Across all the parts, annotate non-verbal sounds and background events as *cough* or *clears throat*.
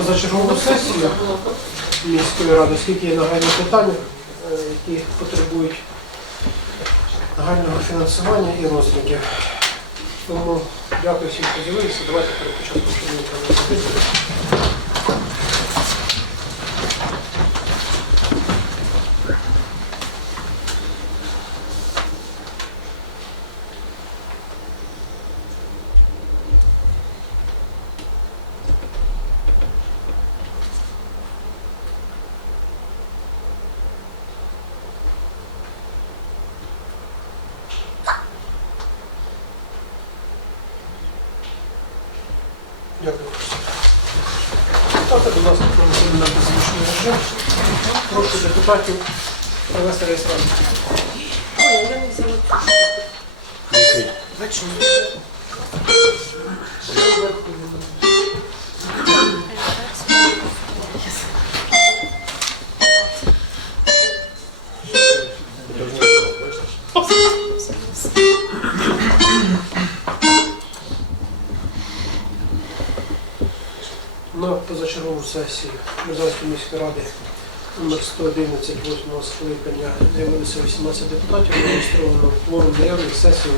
позачергову сесію міської ради, оскільки є нагальні питання, е, які потребують нагального фінансування і розглядів. Тому дякую всім, хто дивився. Давайте перед Прошу депутатів провести реєстрацію. На сесію Березанської міської ради номер 111 8 скликання з'явилися 18 депутатів, зареєстровано кворум наявних сесії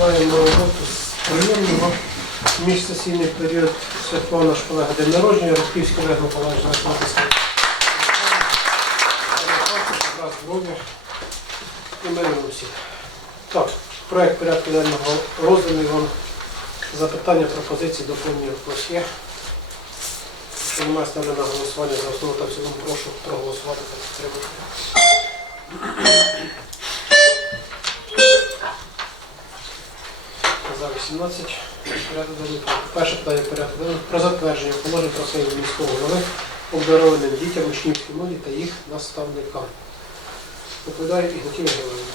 починаємо роботу з приємного. Міжсесійний період святкував наш колега день народження, Рудківський Олег Миколаївич наш матиський. І миру усіх. Так, проект порядку денного розданий вам. Запитання, пропозиції, доповнення вас є. Якщо немає ставлю на голосування за основу та в цілому, прошу проголосувати та підтримати. За 18. Порядок денний. Перше питання порядку денного. Про затвердження положень про своєї міського голови обдарованим дітям учнівській моді та їх наставникам. Доповідає Ігнатія Георгіївна.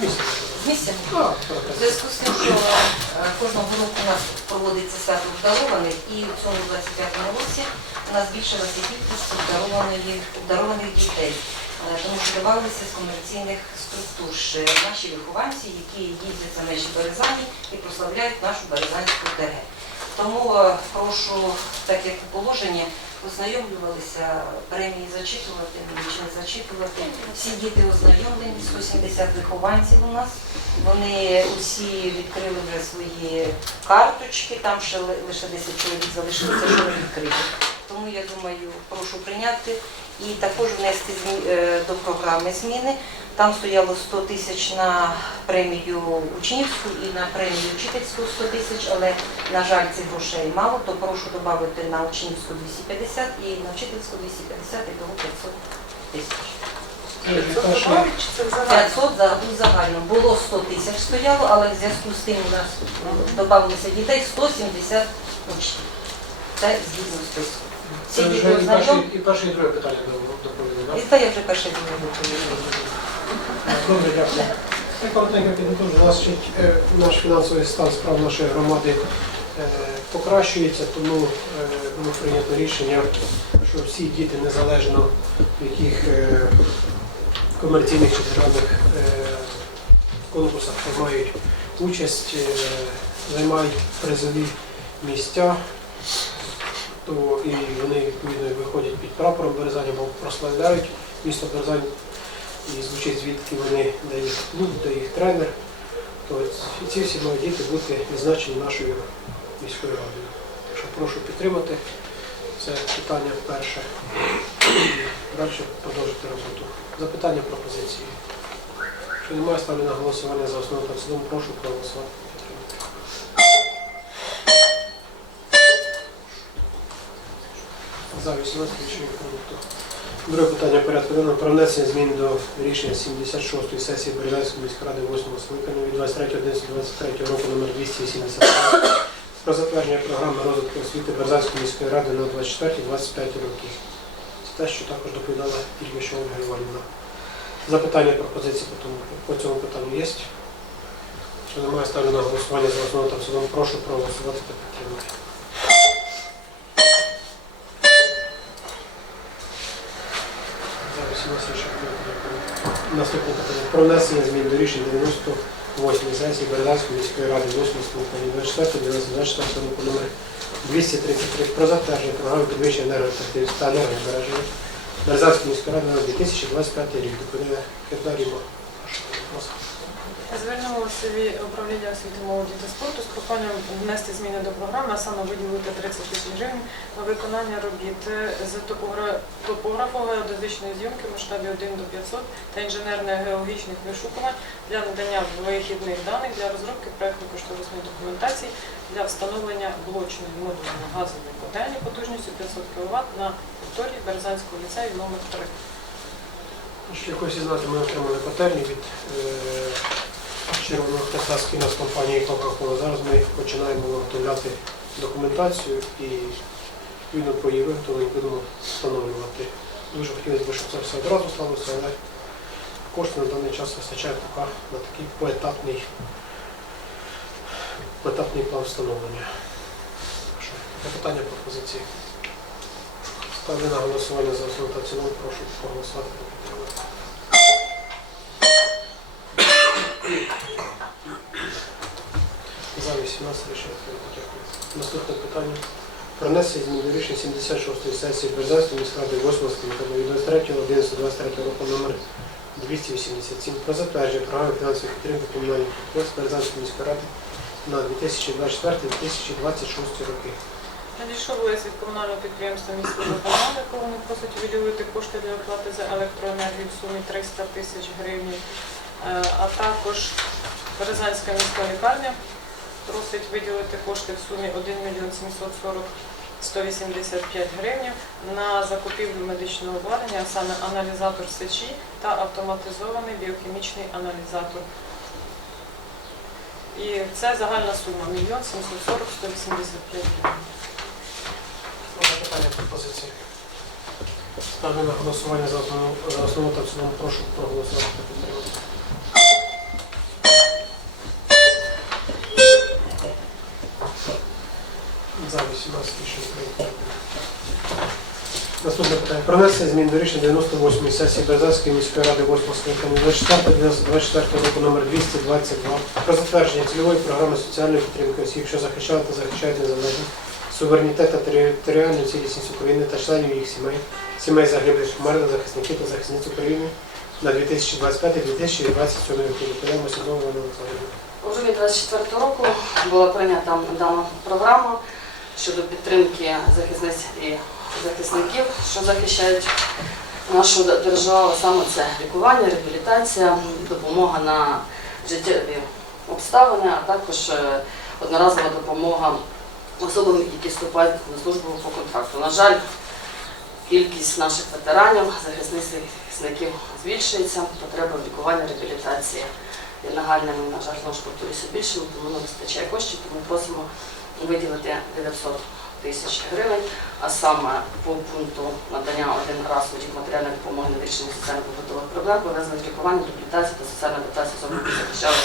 Місце. Місця. А, У зв'язку з тим, що е, кожного року у нас проводиться свято обдарованих, і в цьому 25-му році у нас збільшилася кількість обдарованих, обдарованих дітей, тому що додавалися з комерційних структур наші вихованці, які їздять за межі Березані і прославляють нашу Березанську ДГ. Тому е, прошу, так як у положенні, ознайомлювалися, премії зачитувати, чи не зачитувати. Всі діти ознайомлені, 170 вихованців у нас. Вони усі відкрили вже свої карточки, там ще лише 10 чоловік залишилося, що не відкрити. Тому я думаю, прошу прийняти і також внести змі- е, до програми зміни. Там стояло 100 тисяч на премію учнівську і на премію вчительську 100 тисяч, але, на жаль, цих грошей мало, то прошу додати на учнівську 250 і на вчительську 250 і того 500 тисяч. 500 за у загальному. Було 100 тисяч стояло, але в зв'язку з тим у нас додалося дітей 170 учнів. Це згідно списку. Це вже і перше, і перше, і друге питання доповіли, І це я вже перше діло доповіла. Добре, дякую. Я коротенько підготовлю. У нас ще е, наш фінансовий стан справ нашої громади е, покращується, тому е, було прийнято рішення, що всі діти, незалежно яких е, комерційних чи державних е, конкурсах приймають участь, е, займають призові місця, то і вони відповідно виходять під прапором Березань або прославляють місто Березань і звучить звідки вони, де їх клуб, де їх тренер. То ці всі мають діти бути відзначені нашою міською радою. Так що прошу підтримати це питання перше. Далі продовжити роботу. Запитання пропозиції. Якщо немає, ставлю на голосування за основу та прошу проголосувати. За 18 рішення прийнято. Друге питання порядку денного про внесення змін до рішення 76-ї сесії Березанської міської ради 8 скликання від 23.11.23 року номер 280 про затвердження програми розвитку освіти Березанської міської ради на 24-25 роки. Це те, що також доповідала тільки що Ольга Іванівна. Запитання пропозиції по, тому, по цьому питанню є? Що немає, ставлю на голосування за основу та в цілому. Прошу проголосувати та підтримати. Наступне питання. Про внесення змін до рішень 98 сесії Березанської міської ради 8 скликання 24 24 року номер 233 про затвердження програми підвищення енергоефективності та енергозбереження Березанської міської ради на 2025 рік. Доповідає Кирдаріма. Звернулося від управління освіти молоді та спорту з проханням внести зміни до програми, а саме виділити 30 тисяч гривень на виконання робіт. З топогра- топографу зйомки в масштабі 1 до 500 та інженерно-геологічних вишукувань для надання вихідних даних для розробки проєктно-кошторисної документації для встановлення блочної модульної газової котельні потужністю 500 кВт на території Березанського ліцею номер 3 Ще якось знати, ми отримали котельні від е, Червоного Хреста спільно з компанією Coca-Cola. Зараз ми починаємо виготовляти документацію і відповідно по її виготовленню будемо встановлювати. Дуже хотілося б, щоб це все одразу сталося, але коштів на даний час вистачає поки на такий поетапний, поетапний план встановлення. Запитання пропозиції. Ставлю на голосування за в цілому. Прошу проголосувати та підтримати. За 18 рішення прийнято. Дякую. Наступне питання. Про внесення змін до рішення 76-ї сесії Березанської міськради 8 скликання від 23.11.23 року номер 287 про затвердження програми фінансової підтримки комунальних підприємств Березанської міської ради на 2024-2026 роки. Надійшов лист від комунального підприємства міського виконання, коли вони просять виділити кошти для оплати за електроенергію в сумі 300 тисяч гривень. Е, А також Березанська міська лікарня просить виділити кошти в сумі 1 мільйон 740 185 гривень на закупівлю медичного обладнання, а саме аналізатор сечі та автоматизований біохімічний аналізатор. І це загальна сума 1 мільйон 740 185 гривень. Про запитання пропозиції. Ставлю на голосування за основу, та в цілому. Прошу проголосувати та. Про внесення змін до рішення 98 сесії Березанської міської ради 8 скликання 24 року номер 222 про затвердження цільової програми соціальної підтримки осіб, що захищали та захищають незалежність, суверенітет та територіальну цілісність України та членів їх сімей, сімей загиблих померлих захисників та захисниць України на 2025-2027 роки. Сідову Івану Олександрівну. Уже від 24 року була прийнята дана програма щодо підтримки захисниць і захисників, що захищають нашу державу. Саме це лікування, реабілітація, допомога на життєві обставини, а також е, одноразова допомога особам, які вступають на службу по контракту. На жаль, кількість наших ветеранів, захисників збільшується, потреба в лікуванні, реабілітації є нагальними, на жаль, знову ж повторюся, більшими, тому не вистачає коштів, тому просимо виділити 900 тисяч гривень, а саме по пункту надання один раз у матеріальної допомоги на вирішення соціально-побутових проблем, пов'язаних з лікуванням, реабілітацією та соціальною дотацією особам, які захищали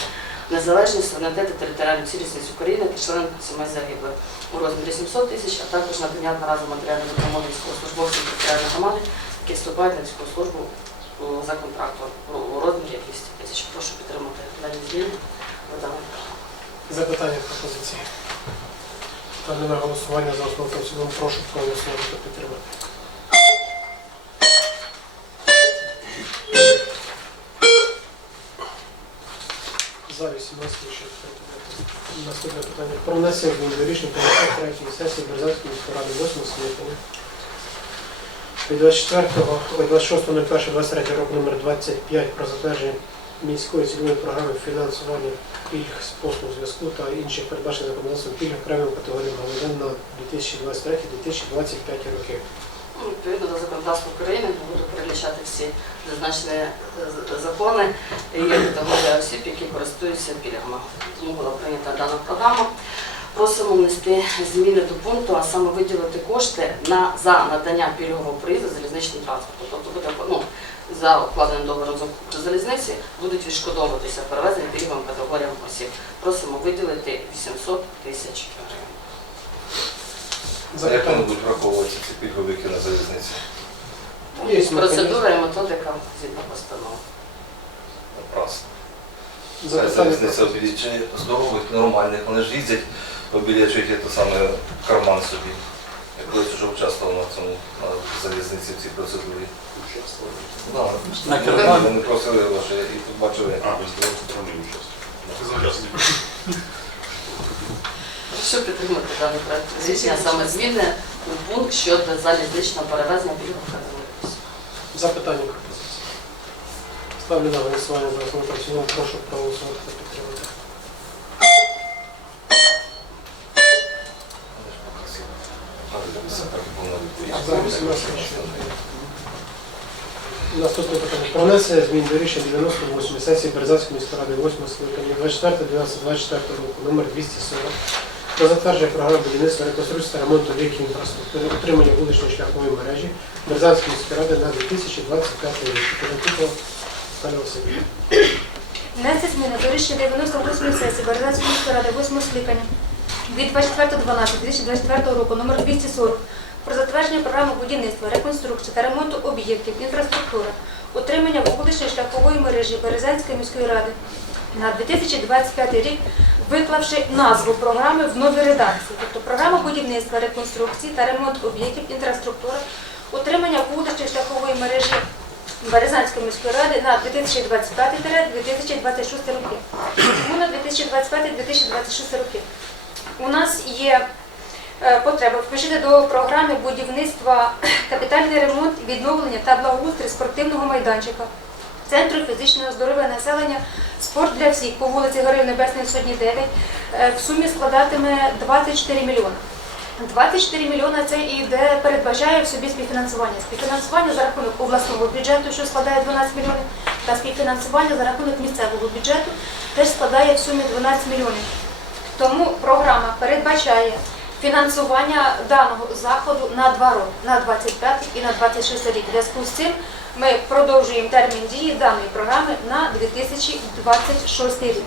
незалежність, суверенітет та територіальну цілісність України та членів сімей загиблих у розмірі 700 тисяч, а також надання одноразової матеріальної допомоги військовослужбовцям територіальної громади, які вступають на військову службу за контрактом у розмірі 200 тисяч. Прошу підтримати дані зміни. Запитання пропозиції. Ставлю на голосування за основу та в цілому. Прошу проголосувати та підтримати. За 18 рішення. Наступне питання. Про внесення змін до рішення комітету третьої сесії Березанської міської ради 8 скликання. Від 24, ой, 26.01.23 року номер 25 про затвердження міської цільової програми фінансування пільг з послуг зв'язку та інших передбачених законодавством пільг окремим категоріям громадян на 2023-2025 роки. Ну, Відповідно до законодавства України буду перелічати всі зазначені е, закони. Є категорія осіб, які користуються пільгами. Тому була прийнята дана програма. Просимо внести зміни до пункту, а саме виділити кошти на за надання пільгового проїзду залізничним транспортом. Тобто буде ну, за укладеним договором з залізниці будуть відшкодовуватися перевезення пільговим категоріям осіб. Просимо виділити 800 тисяч гривень. А як вони будуть враховуватися ці пільговики на залізниці? Є. Процедура і методика згідно постанови. Напрасно. Це залізниця обілічує здорових, нормальних, вони ж їздять, обілячують те саме карман собі. Я колись вже участвував на цьому на залізниці в цій процедурі. Да. На керман? Вони просили ваше і тут бачили. А, ви здоров'я сторони участь. Прошу підтримати даний проект рішення саме зміни у пункт щодо залізничного перевезення пільгових категорій. Запитання пропозиції. Ставлю на голосування за основу та. Прошу проголосувати 18 рішення. Наступне питання. Про внесення змін до рішення 98 сесії Березанської міської ради 8 скликання 24.12.24 року номер 240 про затвердження програми будівництва, реконструкції та ремонту об'єктів інфраструктури, утримання вуличної шляхової мережі Березанської міської ради на 2025 рік. Перекупова Наталя Васильівна. Внести зміни до рішення 98 сесії Березанської міської ради 8 скликання від 24.12.2024 року номер 240 про затвердження програми будівництва, реконструкції та ремонту об'єктів інфраструктури, утримання вуличної шляхової мережі Березанської міської ради на 2025 рік, виклавши назву програми в новій редакції, тобто програма будівництва, реконструкції та ремонт об'єктів інфраструктури, утримання вуличної шляхової мережі Березанської міської ради на 2025-2026 роки. Чому на 2025-2026 роки? У нас є е, потреба включити до програми будівництва *clears throat* капітальний ремонт, відновлення та благоустрій спортивного майданчика, Центру фізичного здоров'я населення Спорт для всіх по вулиці Героїв Небесної Сотні 9 е, в сумі складатиме 24 мільйони. 24 мільйони це і де передбачає в собі співфінансування. Співфінансування за рахунок обласного бюджету, що складає 12 мільйонів, та співфінансування за рахунок місцевого бюджету теж складає в сумі 12 мільйонів. Тому програма передбачає фінансування даного заходу на два роки, на 25 і на 26 рік. В зв'язку з цим ми продовжуємо термін дії даної програми на 2026 рік.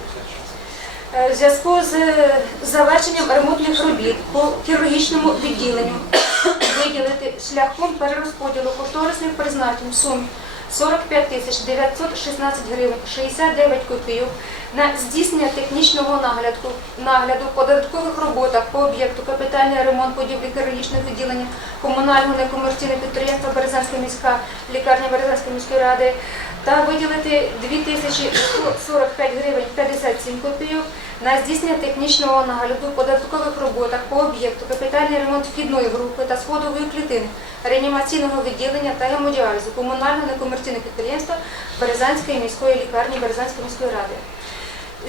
Е, В зв'язку з е, завершенням ремонтних робіт по хірургічному відділенню *coughs* виділити шляхом перерозподілу кошторисних призначень в сумі 45 тисяч 916 гривень 69 копійок на здійснення технічного нагляду, нагляду по додаткових роботах по об'єкту капітальний ремонт будівлі хірургічного відділення комунального некомерційного підприємства Березанська міська лікарня Березанської міської ради та виділити 2145 гривень 57 копійок на здійснення технічного нагляду по додаткових роботах по об'єкту капітальний ремонт вхідної групи та сходової клітини реанімаційного відділення та гемодіалізу комунального некомерційного підприємства Березанської міської лікарні Березанської міської ради.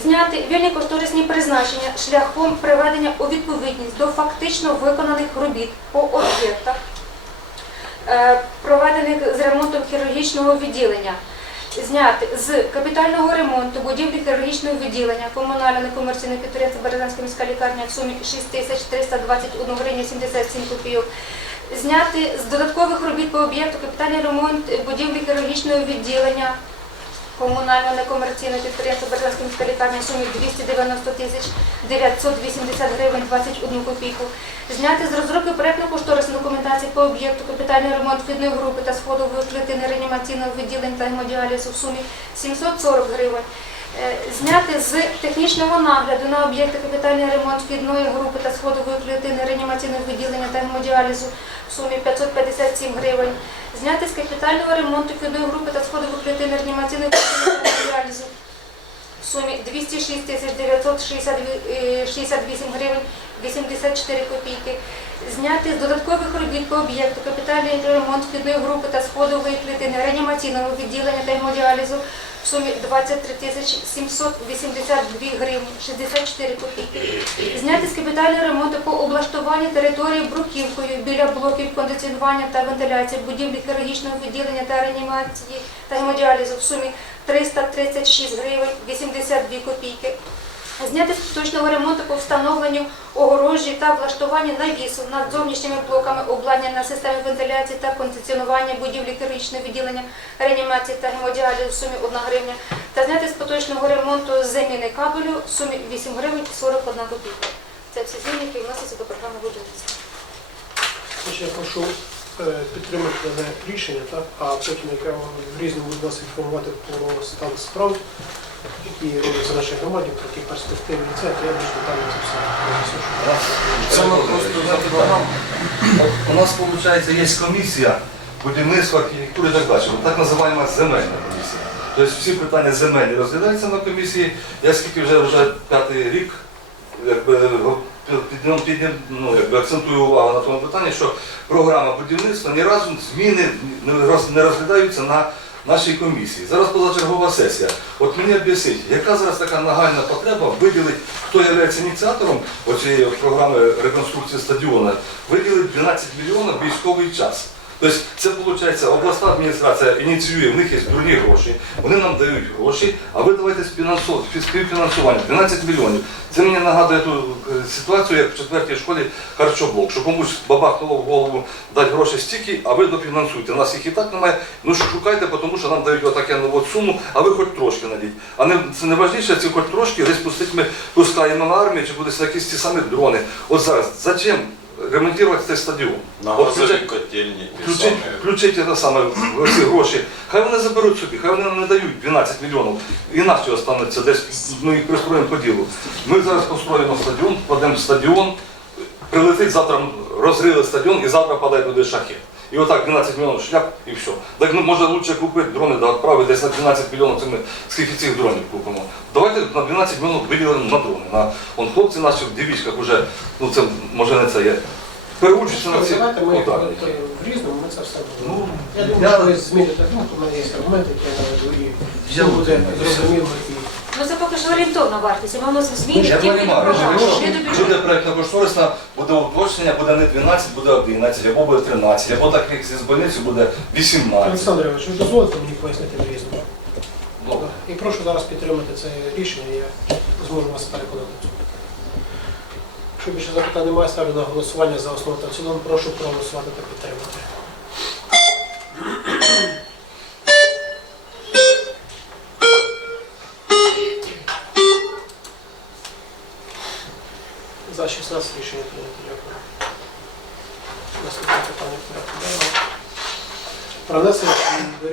Зняти вільні кошторисні призначення шляхом приведення у відповідність до фактично виконаних робіт по об'єктах, е, проведених з ремонтом хірургічного відділення зняти з капітального ремонту будівлі хірургічного відділення комунального некомерційного підприємства Березанська міська лікарня в сумі 6321 гривня 77 копійок. Зняти з додаткових робіт по об'єкту капітальний ремонт будівлі хірургічного відділення комунального некомерційного підприємства Березанська міська лікарня в сумі 290 тисяч 980 гривень 21 копійку. Зняти з розробки проєктно-кошторисної документації по об'єкту капітальний ремонт вхідної групи та сходової клітини реанімаційного відділення та гемодіалізу в сумі 740 гривень. Е, Зняти з технічного нагляду на об'єкти капітальний ремонт вхідної групи та сходової клітини реанімаційного відділення та гемодіалізу в сумі 557 гривень. Зняти з капітального ремонту вхідної групи та сходової клітини реанімаційної відділення та гемодіалізу в сумі 206 тисяч 968 гривень 84 копійки. Зняти з додаткових робіт по об'єкту капітальний ремонт вхідної групи та сходової клітини реанімаційного відділення та гемодіалізу в сумі 23 тисячі 782 гривні 64 копійки. Зняти з капітального ремонту по облаштуванню території бруківкою біля блоків кондиціонування та вентиляції будівлі хірургічного відділення та реанімації та гемодіалізу в сумі 336 гривень 82 копійки. Зняти з поточного ремонту по встановленню огорожі та влаштуванню навісу над зовнішніми блоками обладнання на системі вентиляції та кондиціонування будівлі хірургічного відділення реанімації та гемодіалізу в сумі 1 гривня. Та зняти з поточного ремонту заміни кабелю в сумі 8 гривень 41 копійка. Це всі зміни, які вносяться до програми будівництва. Я прошу е, підтримати дане рішення, так? а потім яке в різному буде нас інформувати про стан справ, які робляться в нашій громаді, про ті перспективи і це, то я більш детально це все роз'ясню. Саме просто взяти програму. У нас, виходить, є комісія будівництва, архітектури і так далі. Ну, Так називаємо земельна комісія. Тобто всі питання земельні розглядаються на комісії. Я скільки вже вже п'ятий рік якби, піднім, піднім, ну, якби, акцентую увагу на тому питанні, що програма будівництва ні разу зміни не розглядаються на нашій комісії. Зараз позачергова сесія. От мені об'ясніть, яка зараз така нагальна потреба виділити, хто є ініціатором цієї програми реконструкції стадіону, виділити 12 мільйонів військовий час. Тобто це виходить, обласна адміністрація ініціює, в них є дурні гроші, вони нам дають гроші, а ви давайте співфінансування 12 мільйонів. Це мені нагадує ту е, ситуацію, як в четвертій школі харчоблок, що комусь бабахнуло в голову дати гроші стільки, а ви дофінансуйте. Нас їх і так немає. Ну що шукайте, тому що нам дають отаке от суму, а ви хоч трошки надіть. А не це не важніше, ці хоч трошки десь пустить ми пускаємо на армію, чи буде якісь ті самі дрони. От зараз зачем ремонтувати цей стадіон? На От газові включать- котельні ті Включить, самі. включить це саме в ці гроші. Хай вони заберуть собі, хай вони не дають 12 мільйонів. І нас цього станеться десь, ми їх пристроїмо по ділу. Ми зараз построїмо стадіон, кладемо стадіон, прилетить завтра розрили стадіон і завтра падає туди шахет. І отак 12 мільйонів шляп і все. Так ну, може лучше купити дрони, да відправити десь на 12 мільйонів, це ми скільки цих дронів купимо. Давайте на 12 мільйонів виділимо на дрони. На, он хлопці наші в дивічках вже, ну це може не це є. Переучаться на ці Давайте ми удари. е, в різному, ми це все будемо. Ну, Я думаю, я- що ви зміните думку, у мене є аргументи, які я наведу, і Я буде зрозуміло. І... Ну це поки що орієнтовна вартість, і ми вносимо зміни Я тільки до розумію, програми, якщо не до бюджету. буде проєктно кошторисна, буде уточнення, буде не 12, буде 11, або буде 13, або так як з больниці буде 18. Олександр Іванович, ви дозволите мені пояснити в різному? Добре. І прошу зараз підтримати це рішення, і я зможу вас переконати. в цьому. Якщо більше запитань немає, ставлю на голосування за основу та в цілому. Прошу проголосувати та підтримати.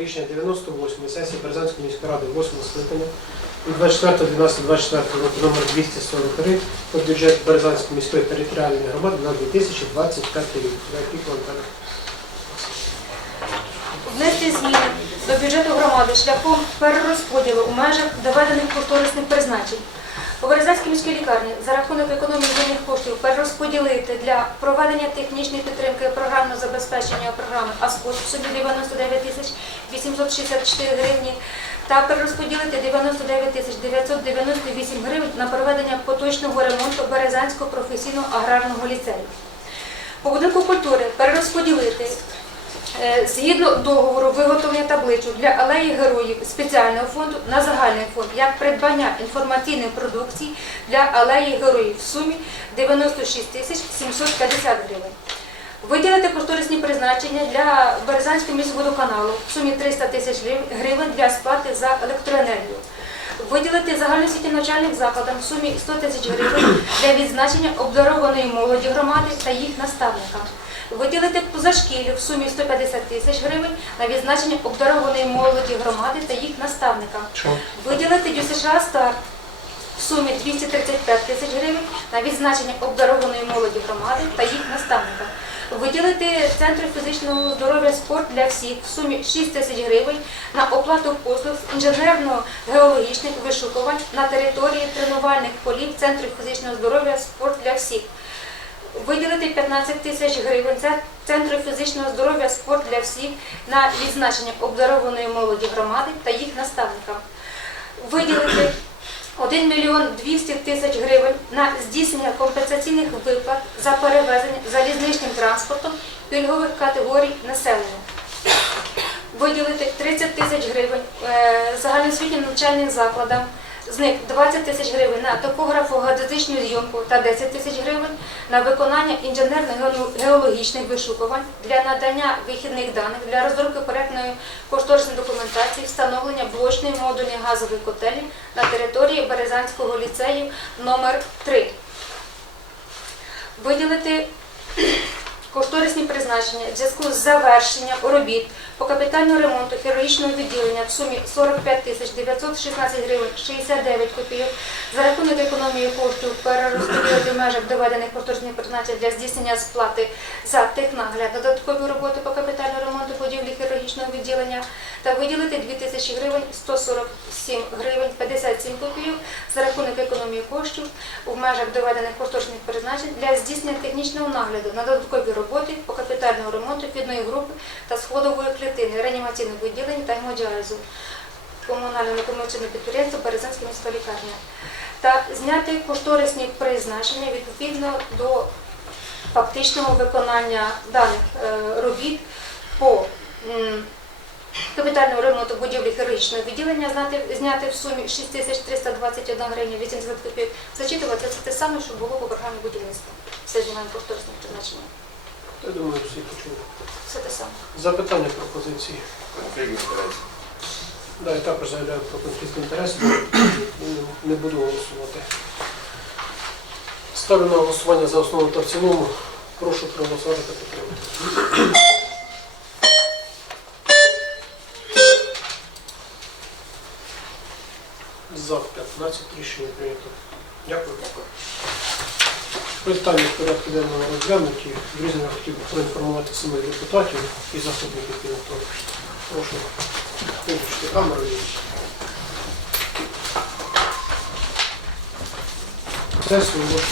Рішення 98 сесії Березанської міської ради 8 скликання від 24.12.24 року номер 243 про бюджет Березанської міської територіальної громади на 2025 рік. Внести зміни до бюджету громади шляхом перерозподілу у межах доведених повторисних призначень. У Березанській міській лікарні за рахунок економії вільних коштів перерозподілити для проведення технічної підтримки програмного забезпечення програми АСКОС в сумі 99 тисяч 864 гривні та перерозподілити 99 тисяч 998 гривень на проведення поточного ремонту Березанського професійного аграрного ліцею. По будинку культури перерозподілити Згідно договору виготовлення табличок для алеї героїв спеціального фонду на загальний фонд як придбання інформаційної продукції для алеї героїв в сумі 96 тисяч 750 гривень. Виділити кошторисні призначення для Березанського міськводоканалу в сумі 300 тисяч гривень для сплати за електроенергію. Виділити загальноосвітнім навчальним закладам в сумі 100 тисяч гривень для відзначення обдарованої молоді громади та їх наставника. Виділити позашкіллю в сумі 150 тисяч гривень на відзначення обдарованої молоді громади та їх наставника. Що? Виділити ДЮСШ «Старт» в сумі 235 тисяч гривень на відзначення обдарованої молоді громади та їх наставника. Виділити Центру фізичного здоров'я спорт для всіх в сумі 6 тисяч гривень на оплату послуг з інженерно-геологічних вишукувань на території тренувальних полів Центру фізичного здоров'я спорт для всіх. Виділити 15 тисяч гривень Це- Центру фізичного здоров'я спорт для всіх на відзначення обдарованої молоді громади та їх наставникам. Виділити 1 мільйон 200 тисяч гривень на здійснення компенсаційних виплат за перевезення залізничним транспортом пільгових категорій населення. Виділити 30 тисяч гривень е, загальноосвітнім навчальним закладам, з них 20 тисяч гривень на топографо-геодезичну зйомку та 10 тисяч гривень на виконання інженерно-геологічних вишукувань для надання вихідних даних для розробки проектної кошторисної документації, встановлення блочної модульної газової котелі на території Березанського ліцею номер 3 Виділити кошторисні призначення в зв'язку з завершенням робіт по капітальному ремонту хірургічного відділення в сумі 45 тисяч 916 гривень 69 копійок за рахунок економії коштів перерозподілити в межах доведених кошторисних призначень для здійснення сплати за технагляд додаткові роботи по капітальному ремонту будівлі хірургічного відділення та виділити 2 тисячі гривень 147 гривень 57 копійок за рахунок економії коштів у межах доведених кошторисних призначень для здійснення технічного нагляду на додаткові роботи по капітальному ремонту підної групи та сходової клітини, реанімаційного відділення та гемодіалізу комунального некомерційного підприємства Березанська міська лікарня та зняти кошторисні призначення відповідно до фактичного виконання даних е, робіт по м, капітального ремонту будівлі хірургічного відділення зняти в сумі 6321 гривня 80 копійок. Зачитувати це те саме, що було по програмі будівництва. Все знімаємо кошторисне призначення. Я думаю, всі почули. Все те саме. Запитання пропозиції. Конфлікт Да, я також заявляю про конфлікт інтересів, не буду голосувати. Ставлю на голосування за основу та в цілому. Прошу проголосувати та підтримати. За 15 рішення прийнято. Дякую. Питання в порядку денного розглянуті. Друзі, я хотів би проінформувати самих депутатів і заступників пілоту. Прошу виключити камеру. Це свою року.